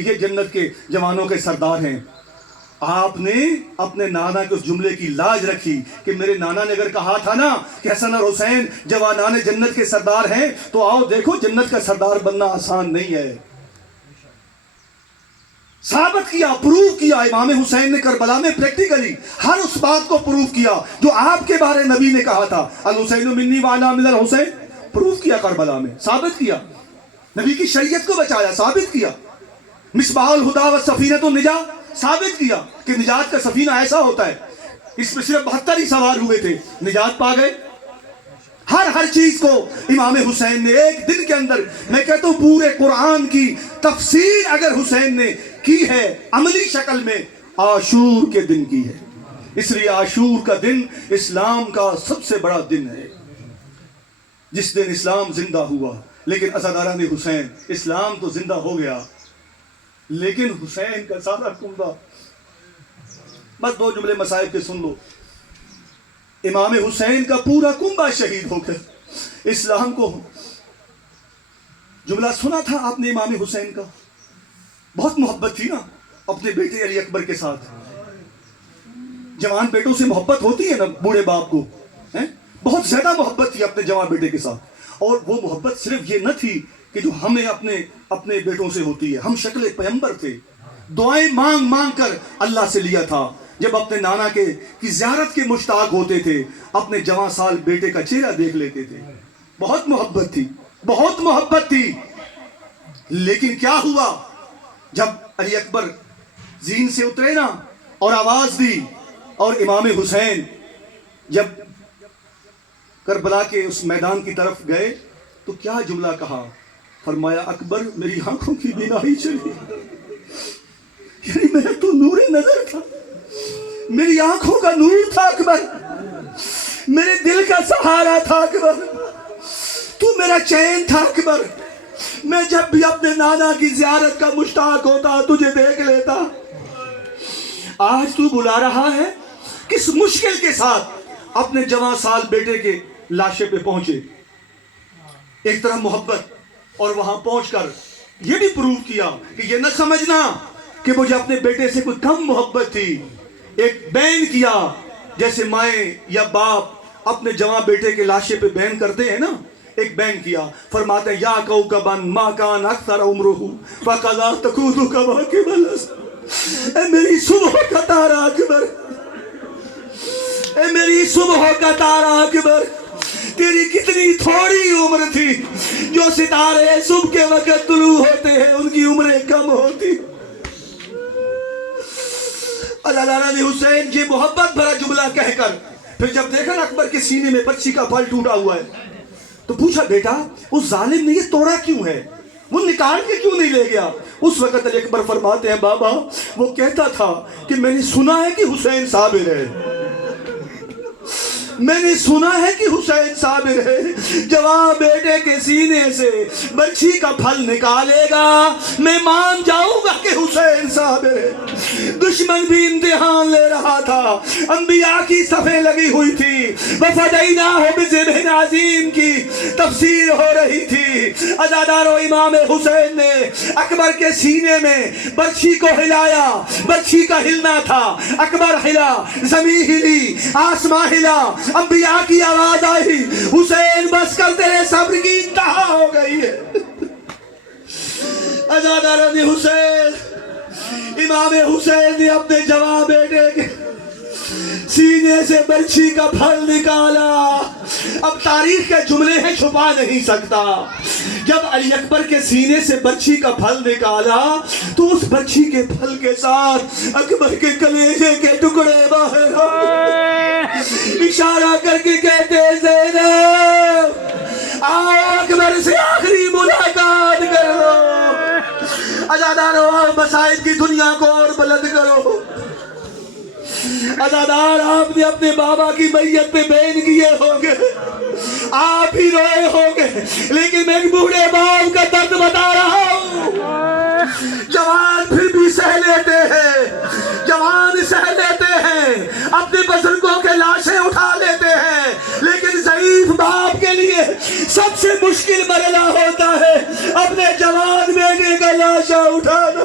یہ جنت کے جوانوں کے سردار ہیں۔ آپ نے اپنے نانا کے اس جملے کی لاج رکھی کہ میرے نانا نے اگر کہا تھا نا کہ حسن اور حسین جوانان جنت کے سردار ہیں، تو آؤ دیکھو جنت کا سردار بننا آسان نہیں ہے۔ ثابت کیا، پروف کیا امام حسین نے کربلا میں پریکٹیکلی ہر اس بات کو پروف کیا جو آپ کے بارے نبی نے کہا تھا، الحسین منی وانا من الحسین، پروف کیا کربلا میں، ثابت کیا، نبی کی شریعت کو بچایا، ثابت کیا۔ مصباح الہدی والسفینۃ النجاۃ، ثابت کیا کہ نجات کا سفینہ ایسا ہوتا ہے، اس میں صرف 72 ہی سوار ہوئے تھے، نجات پا گئے۔ ہر چیز کو امام حسین نے ایک دن کے اندر، میں کہتا ہوں پورے قرآن کی تفسیر اگر حسین نے کی ہے عملی شکل میں، عاشور کے دن کی ہے۔ اس لیے عاشور کا دن اسلام کا سب سے بڑا دن ہے، جس دن اسلام زندہ ہوا۔ لیکن عزاداران حسین، اسلام تو زندہ ہو گیا لیکن حسین کا سارا کنبہ، بس 2 جملے مصائب کے سن لو، امام حسین کا پورا کنبہ شہید ہو گیا۔ اسلام کو جملہ سنا تھا آپ نے امام حسین کا، بہت محبت تھی نا اپنے بیٹے علی اکبر کے ساتھ۔ جوان بیٹوں سے محبت ہوتی ہے نا بوڑھے باپ کو، بہت زیادہ محبت تھی اپنے جوان بیٹے کے ساتھ۔ اور وہ محبت صرف یہ نہ تھی کہ جو ہمیں اپنے بیٹوں سے ہوتی ہے، ہم شکل پیغمبر تھے، دعائیں مانگ مانگ کر اللہ سے لیا تھا۔ جب اپنے نانا کی زیارت کے مشتاق ہوتے تھے، اپنے جوان سال بیٹے کا چہرہ دیکھ لیتے تھے، بہت محبت تھی، بہت محبت تھی۔ لیکن کیا ہوا جب علی اکبر زین سے اترے نا اور آواز دی، اور امام حسین جب کربلا کے اس میدان کی طرف گئے تو کیا جملہ کہا؟ فرمایا اکبر میری آنکھوں کی بینائی چلی، یعنی میرا تو نور نظر تھا، میری آنکھوں کا نور تھا اکبر، میرے دل کا سہارا تھا اکبر، تو میرا چین تھا اکبر، میں جب بھی اپنے نانا کی زیارت کا مشتاق ہوتا تجھے دیکھ لیتا۔ آج تو بلا رہا ہے، کس مشکل کے ساتھ اپنے جوان سال بیٹے کے لاشے پہ پہنچے، ایک طرح محبت، اور وہاں پہنچ کر یہ بھی پروف کیا کہ یہ نہ سمجھنا کہ مجھے اپنے بیٹے سے کوئی کم محبت تھی۔ ایک بین کیا، جیسے مائیں یا باپ اپنے جوان بیٹے کے لاشے پہ بین کرتے ہیں نا، ایک بین کیا، فرماتے ہیں یا کوکبن ما کان اکثر عمرہ فقضا تکودو کواکب الاسد، اے میری صبح کا تارا اکبر، اے میری صبح کا تارا اکبر، تیری کتنی تھوڑی عمر تھی، جو ستارے صبح کے وقت طلوع ہوتے ہیں ان کی عمریں کم ہوتی۔ عزاداران حسین یہ محبت بھرا جملہ کہہ کر پھر جب دیکھا نا اکبر کے سینے میں بچی کا پھل ٹوٹا ہوا ہے، تو پوچھا بیٹا اس ظالم نے یہ توڑا کیوں ہے، وہ نکال کے کیوں نہیں لے گیا؟ اس وقت علی اکبر فرماتے ہیں بابا وہ کہتا تھا کہ میں نے سنا ہے کہ حسین صابر ہے، میں نے سنا ہے کہ حسین صابر ہے، جوان بیٹے کے سینے سے برچھی کا پھل نکالے گا، میں مان جاؤں گا کہ حسین صابر ہے۔ دشمن بھی امتحان لے رہا تھا، انبیاء کی صفیں لگی ہوئی تھی، وَفَدَيْنَاهُ بِذِبْحٍ عَظِيمٍ کی تفسیر ہو رہی تھی۔ عزادارو امام حسین نے اکبر کے سینے میں برچھی کو ہلایا، برچھی کا ہلنا تھا، اکبر ہلا، زمین ہلی، آسمان ہلا، انبیاء کی آواز آئی، حسین بس کر تیرے صبر کی انتہا ہو گئی ہے۔ عزاداران حسین، امام حسین نے اپنے جوان بیٹے کے سینے سے برچھی کا پھل نکالا۔ اب تاریخ کے جملے ہیں چھپا نہیں سکتا، جب علی اکبر کے سینے سے برچھی کا پھل نکالا تو اس برچھی کے پھل کے ساتھ اکبر کے کلیجے کے ٹکڑے باہر آئے، اشارہ کر کے کہتے زینب آؤ اکبر سے آخری ملاقات کر لو، عزادارو آؤ مصائب کی دنیا کو اور بلند کرو۔ عزادار آپ نے اپنے بابا کی میت پہ بین کیے ہوں گے، آپ ہی روئے ہوں گے، لیکن میں ایک بوڑھے باپ کا درد بتا رہا ہوں۔ جوان پھر بھی سہ لیتے ہیں، جوان سہ لیتے ہیں، اپنے بزرگوں کے لاشیں اٹھا لیتے ہیں، لیکن ضعیف باپ کے لیے سب سے مشکل مرحلہ ہوتا ہے اپنے جوان بیٹے کا لاشا اٹھانا۔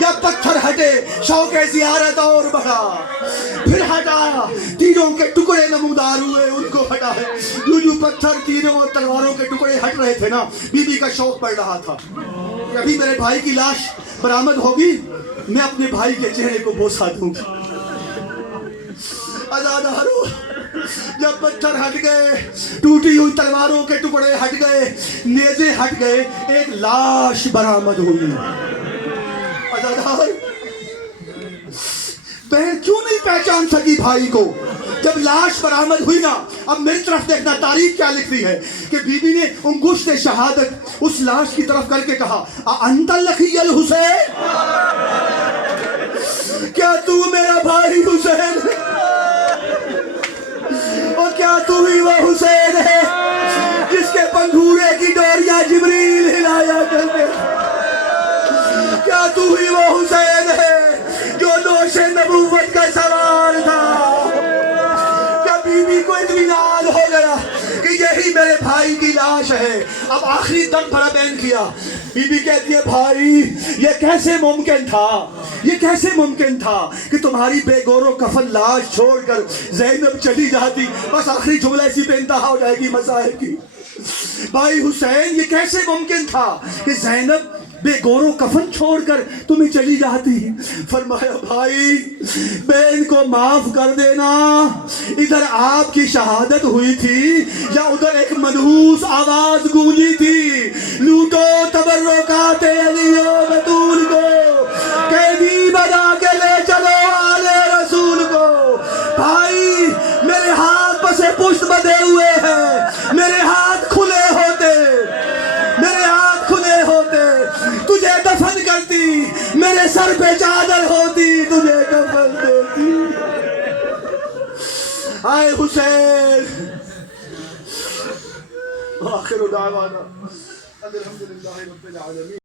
جب پتھر ہٹے شوق زیارت اور بڑھا، پھر ہٹایا تیروں کے ٹکڑے نمودار ہوئے ان کو ہٹایا۔ جو پتھر تیروں اور تلواروں کے ٹکڑے ہٹ رہے تھے نا، بی بی کا شوق بڑھ رہا تھا کہ ابھی میرے بھائی کی لاش برآمد ہوگی، میں اپنے بھائی کے چہرے کو بوسہ دوں گی۔ عزادارو، جب پتھر ہٹ گئے، ٹوٹی ہوئی تلواروں کے ٹکڑے ہٹ گئے، نیزے ہٹ گئے، ایک لاش برآمد ہوئی۔ عزادار، بہن کیوں نہیں پہچان سکی بھائی کو؟ جب لاش برآمد ہوئی نا، اب میری طرف دیکھنا تاریخ کیا لکھتی ہے کہ بی بی نے انگشت شہادت اس لاش کی طرف کر کے کہا، انت لخی الحسین، کیا تو میرا بھائی حسین ہے؟ اور کیا تو ہی وہ حسین ہے جس کے پنگھورے کی ڈوریاں جبریل ہلایا کرتے؟ کیا تو ہی وہ حسین ہے جو نوش نبوت کا سوار تھا؟ کیا بی بی کو اطمینان ہو گیا کہ یہی میرے بھائی کی لاش ہے؟ اب آخری دم بھرا بین کیا، بی بی کہتی ہے بھائی یہ کیسے ممکن تھا، یہ کیسے ممکن تھا کہ تمہاری بے گور و کفن لاش چھوڑ کر زینب چلی جاتی؟ بس آخری جملہ اسی پہ انتہا ہو جائے گی مسائل کی۔ بھائی حسین، یہ کیسے ممکن تھا کہ زینب بے گور و کفن چھوڑ کر تمہیں چلی جاتی؟ فرمایا بھائی بہن کو معاف کر دینا، ادھر آپ کی شہادت ہوئی تھی یا ادھر ایک منحوس آواز گونجی تھی، لوٹو تبرکات علی و بطول کو، قیدی بنا کے لے چلو آل رسول کو۔ بھائی میرے ہاتھ پسے پشت بدے ہوئے ہیں، میرے ہاتھ کھلے ہوتے، میرے ہاتھ کھلے ہوتے، تجھے دفن کرتی، میرے سر پہ چادر ہوتی، تجھے کفن دیتی۔ آئے حسین، آخر دعوانا الحمدللہ رب العالمین۔